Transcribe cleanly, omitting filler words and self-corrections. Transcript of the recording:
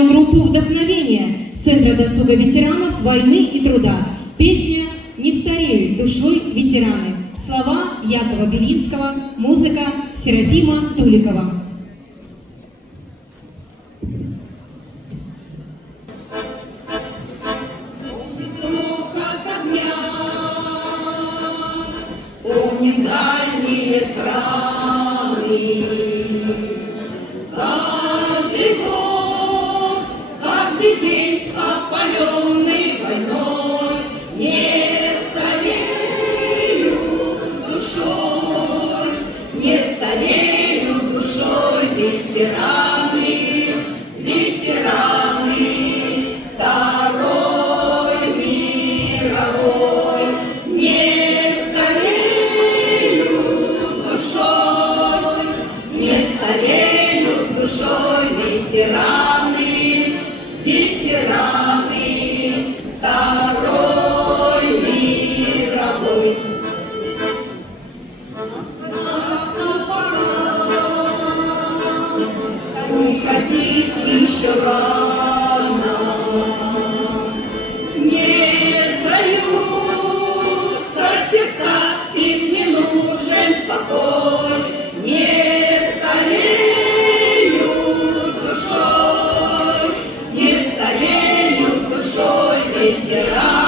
музыкальную группу «Вдохновение» Центра досуга ветеранов войны и труда. Песня «Не стареют душой ветераны». Слова Якова Белинского, музыка Серафима Туликова. Помним дальние страны, каждый год, каждый день опаленный войной, не стареют душой, не стареют душой ветераны, ветераны Второй мировой, не стареют душой ветераны, ветераны Второй мировой. Уходить еще рано, не сдаются сердца, им не нужен покой, не стареют душой, не стареют душой ветераны.